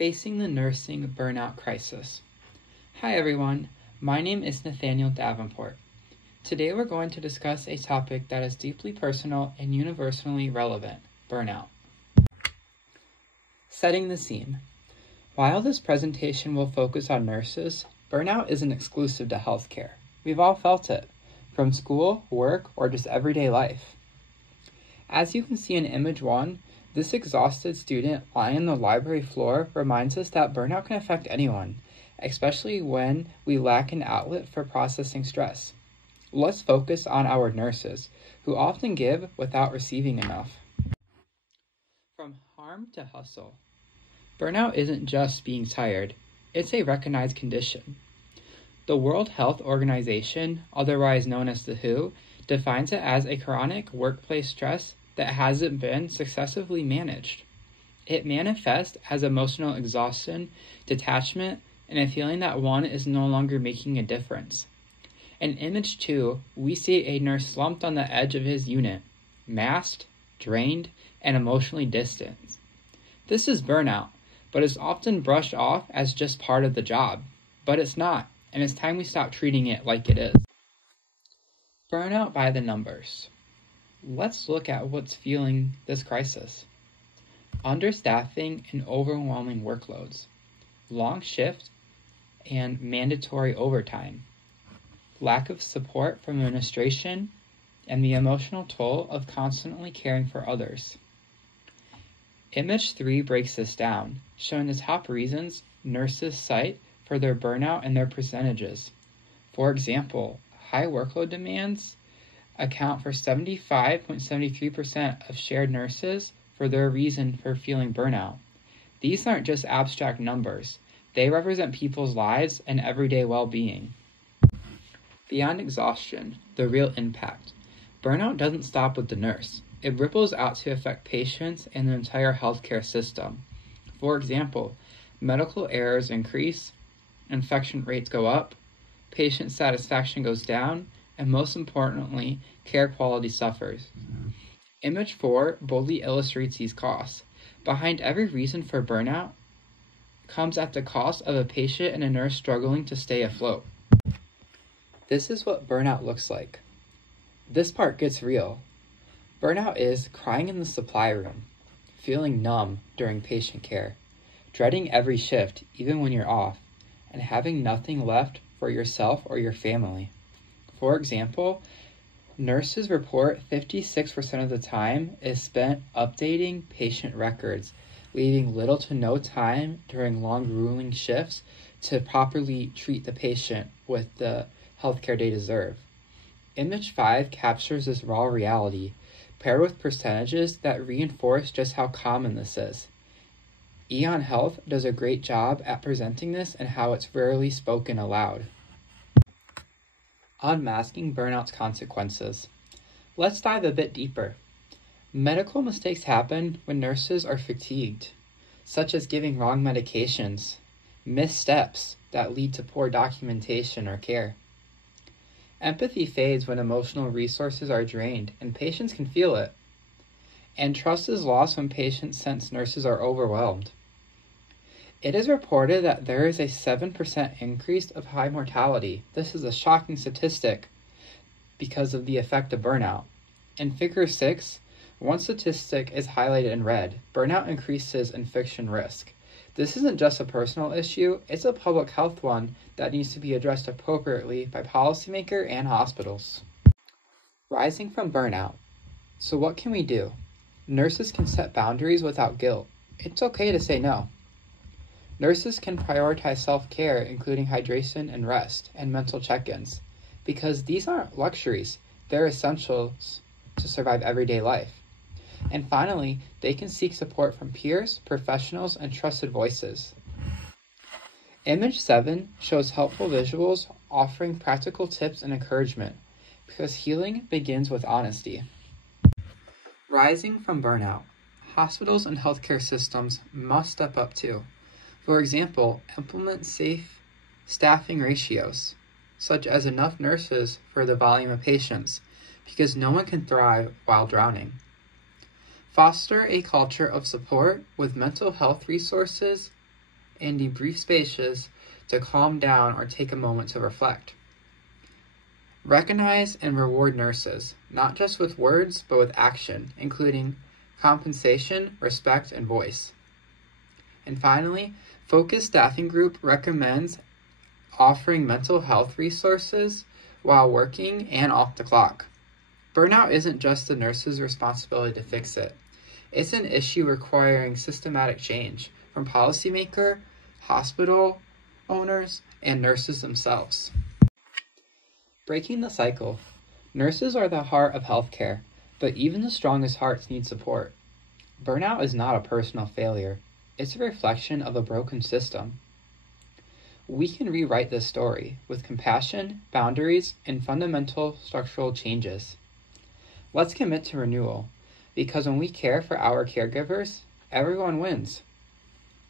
Facing the Nursing Burnout Crisis. Hi everyone, my name is Nathaniel Davenport. Today we're going to discuss a topic that is deeply personal and universally relevant, burnout. Setting the scene. While this presentation will focus on nurses, burnout isn't exclusive to healthcare. We've all felt it, from school, work, or just everyday life. As you can see in image 1, this exhausted student lying on the library floor reminds us that burnout can affect anyone, especially when we lack an outlet for processing stress. Let's focus on our nurses, who often give without receiving enough. From harm to hustle. Burnout isn't just being tired, it's a recognized condition. The World Health Organization, otherwise known as the WHO, defines it as a chronic workplace stress that hasn't been successfully managed. It manifests as emotional exhaustion, detachment, and a feeling that one is no longer making a difference. In image 2, we see a nurse slumped on the edge of his unit, masked, drained, and emotionally distant. This is burnout, but is often brushed off as just part of the job. But it's not, and it's time we stop treating it like it is. Burnout by the numbers. Let's look at what's fueling this crisis. Understaffing and overwhelming workloads, long shifts and mandatory overtime, lack of support from administration, and the emotional toll of constantly caring for others. Image 3 breaks this down, showing the top reasons nurses cite for their burnout and their percentages. For example, high workload demands account for 75.73% of shared nurses for their reason for feeling burnout. These aren't just abstract numbers. They represent people's lives and everyday well-being. Beyond exhaustion, the real impact. Burnout doesn't stop with the nurse. It ripples out to affect patients and the entire healthcare system. For example, medical errors increase, infection rates go up, patient satisfaction goes down, and most importantly, care quality suffers. Image 4 boldly illustrates these costs. Behind every reason for burnout comes at the cost of a patient and a nurse struggling to stay afloat. This is what burnout looks like. This part gets real. Burnout is crying in the supply room, feeling numb during patient care, dreading every shift even when you're off, and having nothing left for yourself or your family. For example, nurses report 56% of the time is spent updating patient records, leaving little to no time during long grueling shifts to properly treat the patient with the healthcare they deserve. Image 5 captures this raw reality, paired with percentages that reinforce just how common this is. Eon Health does a great job at presenting this and how it's rarely spoken aloud. Unmasking burnout's consequences. Let's dive a bit deeper. Medical mistakes happen when nurses are fatigued, such as giving wrong medications, missteps that lead to poor documentation or care. Empathy fades when emotional resources are drained, and patients can feel it. And trust is lost when patients sense nurses are overwhelmed. It is reported that there is a 7% increase of high mortality. This is a shocking statistic because of the effect of burnout. In Figure 6, one statistic is highlighted in red. Burnout increases infection risk. This isn't just a personal issue, it's a public health one that needs to be addressed appropriately by policymakers and hospitals. Rising from burnout. So what can we do? Nurses can set boundaries without guilt. It's okay to say no. Nurses can prioritize self-care, including hydration and rest, and mental check-ins, because these aren't luxuries, they're essentials to survive everyday life. And finally, they can seek support from peers, professionals, and trusted voices. Image 7 shows helpful visuals offering practical tips and encouragement, because healing begins with honesty. Rising from burnout. Hospitals and healthcare systems must step up too. For example, implement safe staffing ratios, such as enough nurses for the volume of patients, because no one can thrive while drowning. Foster a culture of support with mental health resources and need brief spaces to calm down or take a moment to reflect. Recognize and reward nurses, not just with words, but with action, including compensation, respect, and voice. And finally, Focus Staffing Group recommends offering mental health resources while working and off the clock. Burnout isn't just the nurse's responsibility to fix it. It's an issue requiring systematic change from policymakers, hospital owners, and nurses themselves. Breaking the cycle. Nurses are the heart of healthcare, but even the strongest hearts need support. Burnout is not a personal failure. It's a reflection of a broken system. We can rewrite this story with compassion, boundaries, and fundamental structural changes. Let's commit to renewal, because when we care for our caregivers, everyone wins.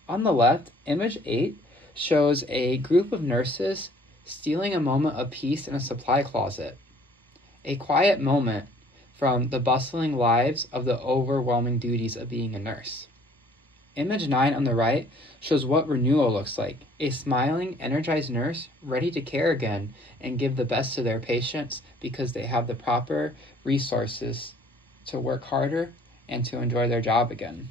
On the left, image 8 shows a group of nurses stealing a moment of peace in a supply closet. A quiet moment from the bustling lives of the overwhelming duties of being a nurse. Image 9 on the right shows what renewal looks like. A smiling, energized nurse ready to care again and give the best to their patients because they have the proper resources to work harder and to enjoy their job again.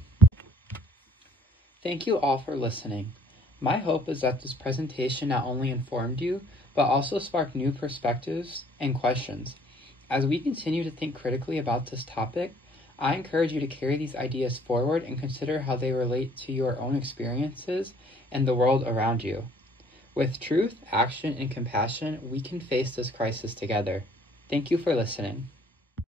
Thank you all for listening. My hope is that this presentation not only informed you, but also sparked new perspectives and questions. As we continue to think critically about this topic, I encourage you to carry these ideas forward and consider how they relate to your own experiences and the world around you. With truth, action, and compassion, we can face this crisis together. Thank you for listening.